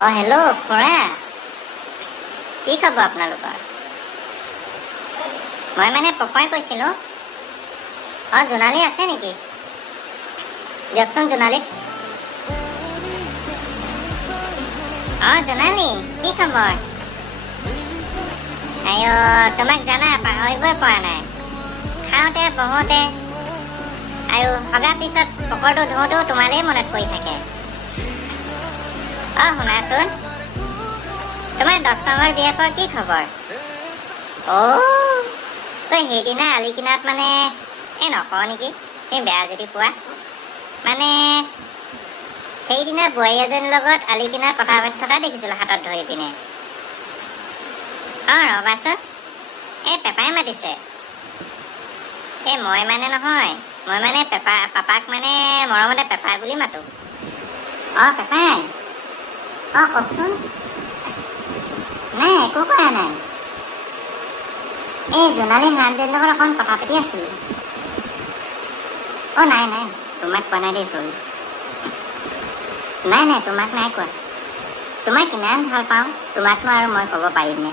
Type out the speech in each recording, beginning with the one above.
Hello' খুৰা, কি খবৰ আপোনালোকৰ? মই মানে পপাই কৈছিলোঁ। জোনালী আছে নেকি? দিয়কচোন জোনালীক। জোনালী, কি খবৰ? তোমাক জানা পাহৰিবই পৰা নাই। খাওঁতে বহোঁতে আৰু সগাৰ পিছত পকৰটো ধোওঁতেও তোমালেই মনত পৰি থাকে। শুনাচোন, তোমাৰ 10 নম্বৰ বিয়াকৰ কি খবৰ? তই সেইদিনা আলি কিনাৰত মানে নকওঁ নেকি, তুমি বেয়া যদি কোৱা। মানে সেইদিনা বোৱাৰী এজনীৰ লগত আলি কিনাৰত কথা পাতি থকা দেখিছিলোঁ হাতত ধৰি পিনে। ৰ'বাচোন, পেপাই মাতিছে। মই মানে নহয়, মই মানে পাপাক মানে মৰমতে পেপাই বুলি মাতো। পেপাই, কওকচোন। নাই, একো কৰা নাই। জোনালী নাৰায়ণজনীৰ লগত অকণ কথা পাতি আছিলোঁ। নাই, তোমাক কোৱা নাই দেই, চৰি। নাই, তোমাক নাই কোৱা। তোমাক কিমান ভাল পাওঁ, তোমাকনো আৰু মই ক'ব পাৰিমনে?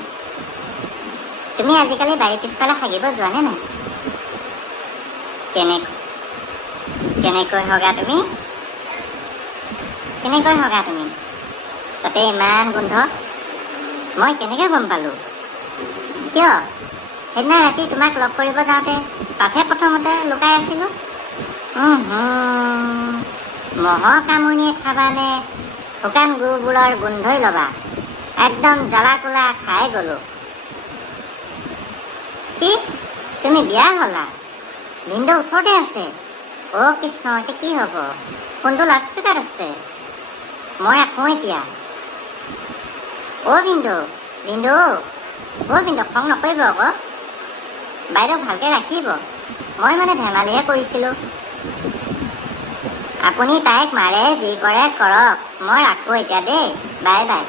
তুমি আজিকালি বাৰীৰ পিছফালে হাগিব যোৱানে নাই? কেনেকৈ হগা তুমি? তাতে ইমান গোন্ধ, মই কেনেকৈ গম পালোঁ? কিয়? সেইদিনা ৰাতি তোমাক লগ কৰিব যাওঁতে তাতহে প্ৰথমতে লুকাই আছিলোঁ। মহৰ কামুৰিয়ে খাবানে শুকান গুবোৰৰ গোন্ধই ল'বা? একদম জ্বলা কোলা খাই গ'লোঁ। কি? তুমি বিয়া হ'লা? ভিনদেউ ওচৰতে আছে? কৃষ্ণ, এতিয়া কি হ'ব? ফোনটো লাউড স্পীকাৰত আছে। মই ৰাখোঁ এতিয়া। ভিনদেউ, খং নকৰিব আকৌ। বাইদেউ ভালকৈ ৰাখিব। মই মানে ধেমালিহে কৰিছিলোঁ। আপুনি তাইক মাৰে, যি কৰে কৰক। মই ৰাখোঁ এতিয়া দেই। Bye bye.